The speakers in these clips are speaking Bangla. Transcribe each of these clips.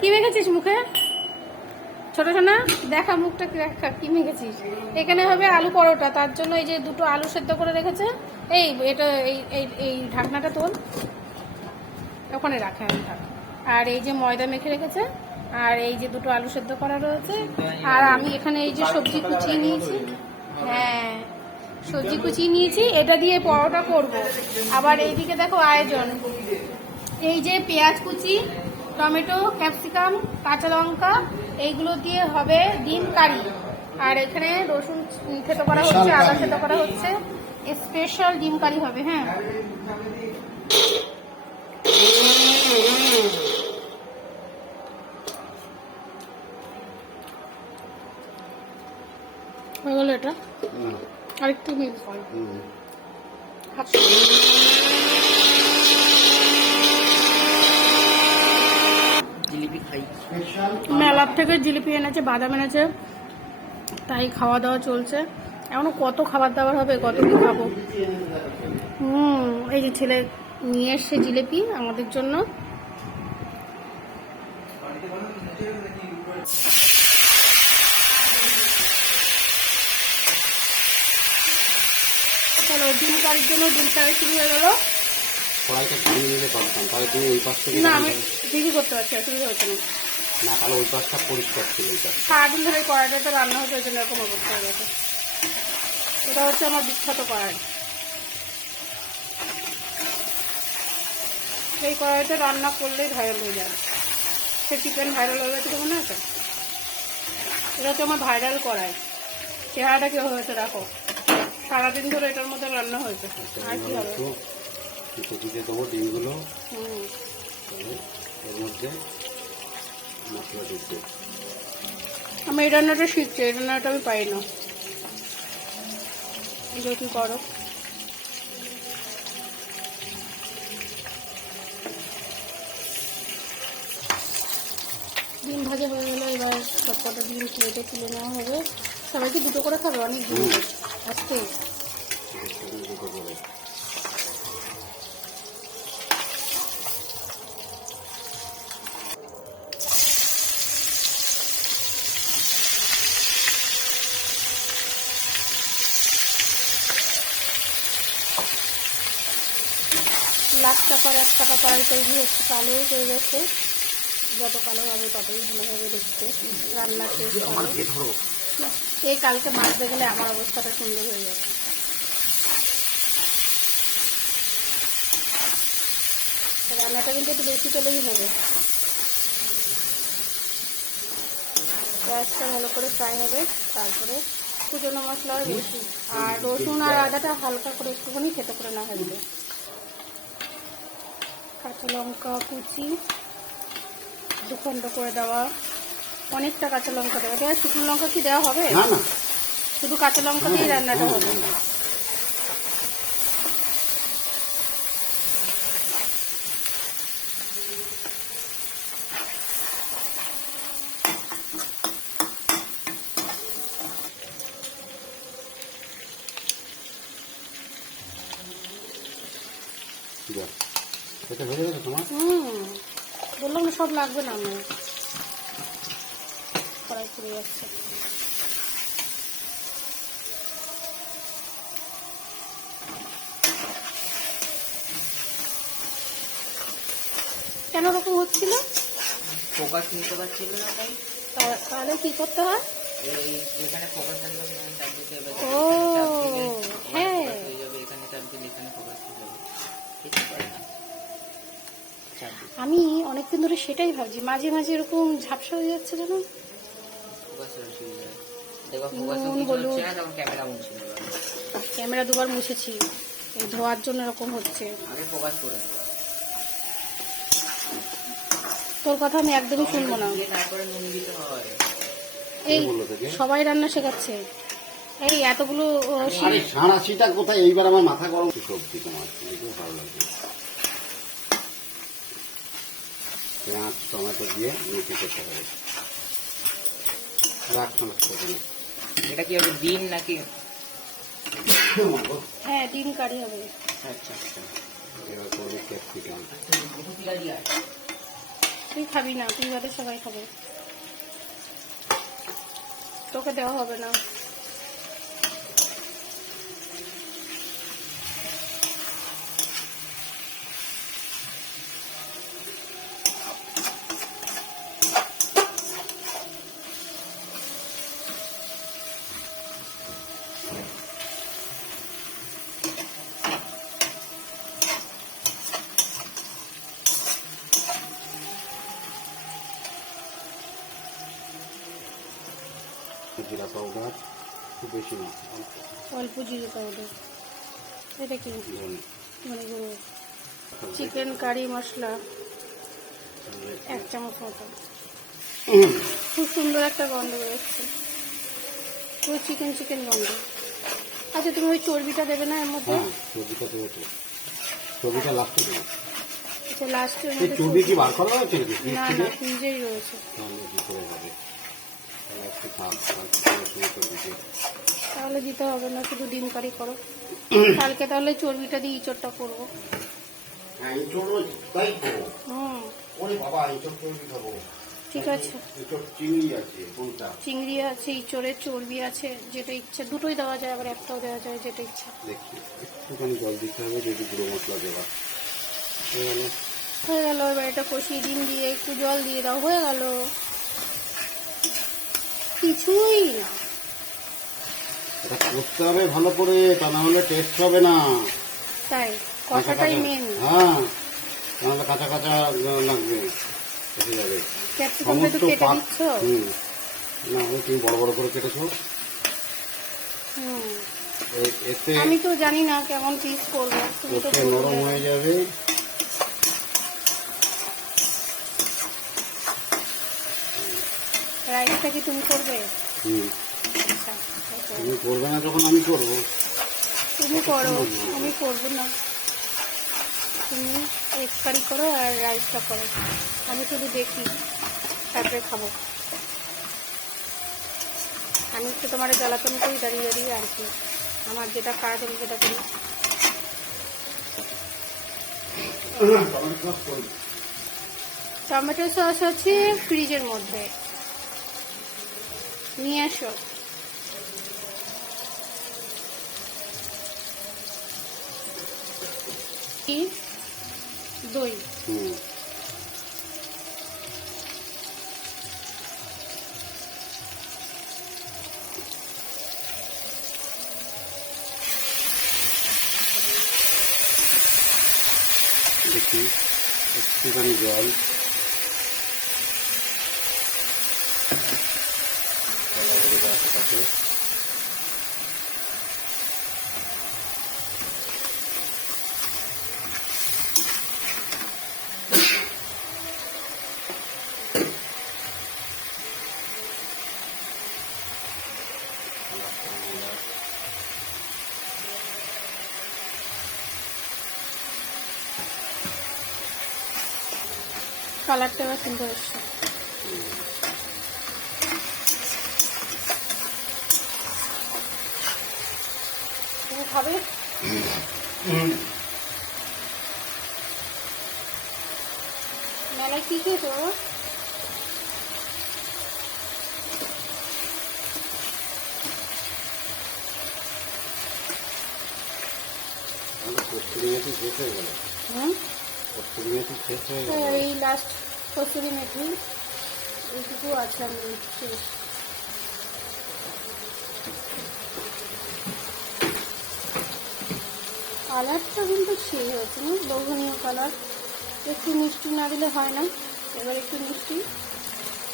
কি মেখেছিস মুখে? ছোট সোনা দেখা মুখটা কি মেখেছিস? এখানে হবে আলু পরোটা, তার জন্য এই যে দুটো আলু সেদ্ধ করে রেখেছে। এই এটা এই ঢাকনাটা তোল, ওখানে রাখে আমি থাক। আর এই যে ময়দা মেখে রেখেছে, আর এই যে দুটো আলু সেদ্ধ করা রয়েছে, আর আমি এখানে এই যে সবজি কুচিয়ে নিয়েছি। হ্যাঁ, সবজি কুচিয়ে নিয়েছি, এটা দিয়ে পরোটা করব। আবার এইদিকে দেখো আয়োজন, এই যে পেঁয়াজ কুচি, টমেটো, ক্যাপসিকাম, কাঁচা লঙ্কা, এইগুলো দিয়ে হবে ডিম কারি। আর এখানে রসুন থেতো করা হচ্ছে, আদা থেতো করা হচ্ছে, স্পেশাল ডিম কারি হবে। হ্যাঁ, হয়ে গেল এটা। আরেকটু মিক্স হয়। মেলার থেকে জিলিপি এনেছে, বাদাম এনেছে, তাই খাওয়া দাওয়া চলছে। এখনো কত খাবার দাবার হবে, কত কি খাবো। এই যে ছেলে নিয়ে এসছে জিলিপি আমাদের জন্য। চলো, ডিম কারির জন্য ডিম কারি শুরু হয়ে গেল। না, আমি ঠিকই করতে পারছি, অসুবিধা হচ্ছে না। সারাদিন ধরে কড়াইটাতে রান্না হচ্ছে, ওই জন্য এরকম অবস্থা হয়ে গেছে। এটা হচ্ছে আমার বিখ্যাত কড়াই। এই কড়াইতে রান্না করলেই ভাইরাল হয়ে যায়। সে চিকেন ভাইরাল হয়ে গেছে, মনে আছে? এটা হচ্ছে আমার ভাইরাল কড়াই। চেহারাটা কি হয়েছে দেখো, সারাদিন ধরে এটার মধ্যে রান্না হয়েছে। আর কি হবে? আমি এই রান্নাটা শিখছি, এই রান্নাটা আমি পাই না। কি করো, ডিম ভাজা হয়ে গেলে এবার সবকটা ডিম প্লেটে তুলে নেওয়া হবে। সবাইকে দুটো করে খাবে, অনেক ডিম আজকে। লাখ টাকার 1 টাকা কড়াই তৈরি হচ্ছে, কালো হয়ে গেছে। যত কালো হবে ততই ভালো হবে দেখতে, রান্না টেস্ট হবে। এই কালকে মাছতে গেলে আমার অবস্থাটা সুন্দর হয়ে যাবে। রান্নাটা কিন্তু একটু বেশি তেলেই হবে। পেঁয়াজটা ভালো করে ফ্রাই হবে, তারপরে কুচনো মশলা বেশি, আর রসুন আর আদাটা হালকা করে একটুখানি খেতে করে না হবে। কাঁচা লঙ্কা কুচি 2 খণ্ড করে দেওয়া, অনেকটা কাঁচা লঙ্কা দেওয়া। এটা শুকনো লঙ্কা কি দেওয়া হবে? শুধু কাঁচা লঙ্কা দিয়ে রান্নাটা হবে। বললাম না সব লাগবে না, আমার কড়াই পুড়ে যাচ্ছে। কেন ওরকম হচ্ছিল? ফোকাস নিতে পারছিল না, তাহলে কি করতে হয়? এখানে ফোকাস আনবে, ও হ্যাঁ, এখানে চাপ দিলে এখানে ফোকাস হয়ে যাবে। আমি অনেকদিন ধরে সেটাই ভাবছি, মাঝে মাঝে এরকম ঝাপসা হয়ে যাচ্ছে কেন। ক্যামেরা 2বার মুছেছি, এই ধোয়ার জন্য এরকম হচ্ছে। তোর কথা আমি একদমই শুনবো না। এই সবাই রান্না শেখাচ্ছে, এই এতগুলো সাঁড়াশিটা কোথায়? এইবার আমার মাথা গরম। সবজি তোমার ভালো লাগবে, পেঁয়াজ টমেটো দিয়ে রুটি করতে হবে। এটা কি হবে, ডিম নাকি? হ্যাঁ, ডিম কারি হবে। আচ্ছা আচ্ছা, এবার করবে ক্যাপসিকাম। তুই খাবি না, তুই বাদে সবাই খাবে, তোকে দেওয়া হবে না। জিরা পাউডার খুব বেশি না, অল্প জিরে পাউডার। এটা কি ধনে। মানে গুঁড়ো। চিকেন কারি মশলা 1 চামচ মতো। খুব সুন্দর একটা গন্ধ বেরোচ্ছে, পুরো চিকেন চিকেন গন্ধ। আচ্ছা তুমি ওই চর্বিটা দেবে না এর মধ্যে? হ্যাঁ, চর্বিটা দেবে তো, চর্বিটা লাস্টে দেবে। আচ্ছা লাস্টের এই মধ্যে চর্বি কি বার করা হয়েছে নাকি ফ্রিজ না থেকে? না, ফ্রিজেই রয়েছে। তাহলে কি করে হবে? তাহলে একটু থাক, তারপরে শুরু করে দিতে। তাহলে দিতে হবে না, শুধু ডিম কারি করো। কালকে তাহলে চর্বিটা দিয়ে ইঁচড়টা করবো। হ্যাঁ, এঁচড় তাই তো। হুম ওরে বাবা, এঁচড় চর্বি খাবো। ঠিক আছে। এঁচড় চিংড়ি আছে কোনটা? চিংড়ি আছে, ইঁচড়ের চর্বি আছে, যেটা ইচ্ছে দুটোই দেওয়া যায়, আবার একটাও দেওয়া যায়, যেটা ইচ্ছা। দেখি একটুখানি জল দিতে হবে, যদি গুঁড়ো মশলা দেওয়া হয়ে গেল। হয়ে গেল। এবার এটা কষিয়ে ডিম দিয়ে একটু জল দিয়ে দাও, হয়ে গেল। কিছুই না। এটা করতে হবে ভালো করে, তা না হলে টেস্ট হবে না। তাই কাঁচা কথাটাই কাঁচা, মেন। হ্যাঁ, তাহলে কাঁচা কাঁচা লাগবে, কেটে যাবে ক্যাপসিকামটা একটু সমস্ত কেটে পাক। দিচ্ছ? না, ওই তুমি বড় বড় করে কেটেছো। হুম এতে আমি তো জানি না কেমন পিস করবো, তুমি তো এতে নরম বললে। হয়ে যাবে। রাইসটা কি তুমি করবে? হুম, আচ্ছা, তাই করো। তুমি করবে না যখন আমি করবো। তুমি করো, আমি করবো না। তুমি এগ কারি করো আর রাইসটা করো, আমি শুধু দেখি, তারপরে খাবো। আমি একটু তোমার জ্বালাতন করি দাঁড়িয়ে দাঁড়িয়ে, আর কি আমার যেটা কাজ আমি সেটা করি। টমেটো সস আছে ফ্রিজের মধ্যে, নিয়ে আসো। কি? দই। হুম, দেখি একটুখানি জল, কলা করে দেওয়া থাকাতে কালারটা এবার সুন্দর এসছে। তুমি খাবে? মেলায় কি খেয়েছো? কস্তুরি মেথি শেষ হয়ে গেল। হুম কস্তুরি মেথি শেষ হয়ে গেল। এই লাস্ট কসুরি মেথি এইটুকু আছে, আমি শেষ। কালারটা কিন্তু সেই হয়েছে না, লোভনীয় কালার। একটু মিষ্টি না দিলে হয় না, এবার একটু মিষ্টি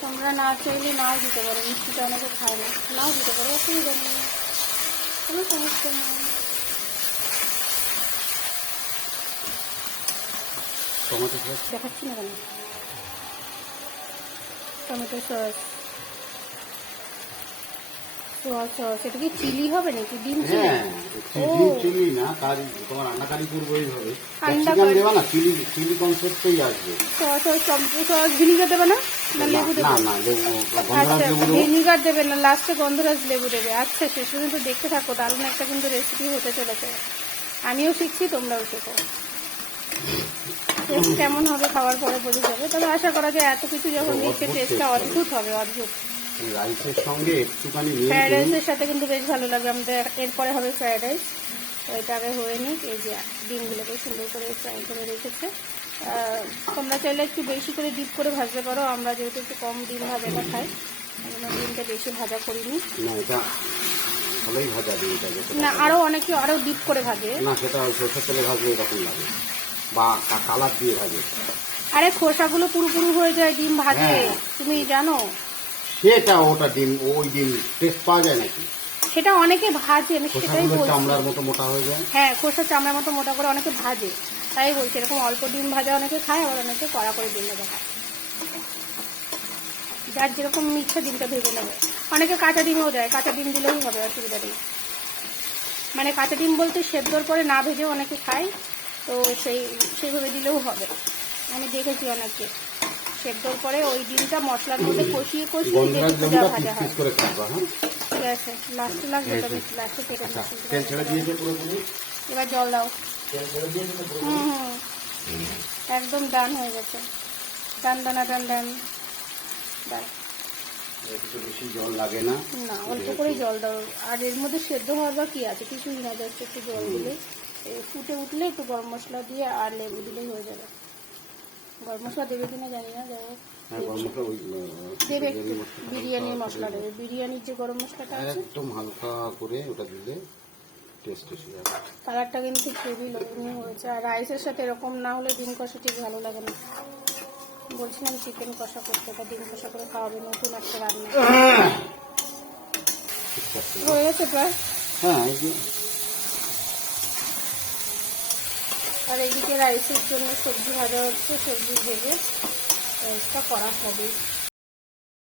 তোমরা না চাইলে নাও দিতে পারো, মিষ্টিটা অনেকে খায় না, নাও দিতে পারো, অসুবিধা নেই, কোনো সমস্যা নেই। টমেটো সস দেখাচ্ছি না কেন? টমেটো সস, সোয়া সস, এটা কি চিলি হবে নাকি? ডিম চিলি? হ্যাঁ, ও চিলি না, কারি, তোমার আন্ডা কারি করবো এইভাবে। আন্ডা ক্যাপসিকাম কারি। দেবা না, চিলি চিলি কনসেপ্টেই আসবে। সোয়া সস, টমেটো সস, ভিনিগার দেবে না? না লেবু না দেবে? না, লেবু, গন্ধরাজ আচ্ছা, লেবু দেবো। ভিনিগার দেবে না, লাস্টে গন্ধরাজ লেবু দেবে। আচ্ছা, শেষ পর্যন্ত দেখতে থাকো, দারুণ একটা কিন্তু রেসিপি হতে চলেছে। আমিও শিখছি, তোমরাও শেখো। টেস্ট কেমন হবে খাওয়ার পরে বোঝা যাবে, তবে আশা করা যায় এত কিছু যখন দিচ্ছে টেস্টটা অদ্ভুত হবে, অদ্ভুত। এই রাইসের সঙ্গে একটুখানি নিয়ে ফ্রায়েড রাইসের সাথে কিন্তু বেশ ভালো লাগবে। আমাদের এরপরে হবে ফ্রায়েড রাইস, তো এটা আগে হয়ে নিক। এই যে ডিমগুলোকে সুন্দর করে ফ্রাই করে রেখেছে। তোমরা চাইলে একটু বেশি করে ডিপ করে ভাজতে পারো, আমরা যেহেতু একটু কম ডিম ভাজাটা খাই, ডিমটা বেশি ভাজা করিনি। না এটা ভালোই ভাজা ডিমটা যেটা না, আরও অনেকে আরও ডিপ করে ভাজে। না সেটা ওই সরষের তেলে ভাজলে এরকম লাগে, বা কালার দিয়ে ভাজে। আরে খোসাগুলো পুরো হয়ে যায় ডিম ভাজে, হ্যাঁ। তুমি জানো? সেটা ওটা ডিম, ওই ডিম টেস্ট পাওয়া যায় নাকি? সেটা অনেকে ভাজে, আমি সেটাই খোসাগুলো বলছি। চামড়ার মতো মোটা হয়ে যায়। হ্যাঁ, খোসা চামড়ার মতো মোটা করে অনেকে ভাজে, তাই বলছি। এরকম অল্প ডিম ভাজা অনেকে খায়, আবার অনেকে কড়া করে ডিম ভাজা খায়। যার যেরকম ইচ্ছা ডিমটা ভেজে নেবে। অনেকে কাঁচা ডিমও দেয়, কাঁচা ডিম দিলেই হবে, অসুবিধা নেই। মানে কাঁচা ডিম বলতে সেদ্ধর পরে না ভেজেও অনেকে খায়, তো সেইভাবে দিলেও হবে। আমি দেখেছি অনেকে সেদ্ধর পরে ওই ডিমটা মশলার মধ্যে কষিয়ে গন্ধরাজ যেটুকু লেবুটা ভাজা পিস হয়। করে কাটবা। হ্যাঁ ঠিক আছে, লাস্টে লাগবে, তবে লাস্টে কেটে আচ্ছা, দিচ্ছি। তেল ছেড়ে দিয়েছে পুরোপুরি? এবার জল দাও। তেল ছেড়ে দিয়েছে তো পুরোপুরি? হুম, একদম ডান হয়ে গেছে। ডান ডান। একটু বেশি জল লাগে না। না, অল্প করেই জল দাও। আর এর মধ্যে সেদ্ধ হওয়ার বা কি আছে, কিছুই না, যাচ্ছে একটু জল দিলে ফুটে উঠলে একটু গরম মশলা দিয়ে আর লেবু দিলেই হয়ে যাবে। গরম মশলা দেবে কিনা জানি না, যাই হোক হ্যাঁ গরম মশলা ওই দেবে একটু। বিরিয়ানির মশলা দেবে, বিরিয়ানির যে গরম মশলাটা আছে। একদম হালকা করে ওটা দিলে টেস্ট এসে যাবে। কালারটা কিন্তু খুবই লোভনীয় হয়েছে। আর রাইসের সাথে এরকম না হলে ডিম কষা ঠিক ভালো লাগে না। বলছিলাম চিকেন কষা করতে, বা ডিম কষা করে খাওয়াবে, নতুন একটা রান্না। হয়ে গেছে প্রায়। হ্যাঁ এই যে আর এইদিকে রাইসের জন্য সবজি ভাজা হচ্ছে, সবজি ভেজে রাইসটা করা হবে।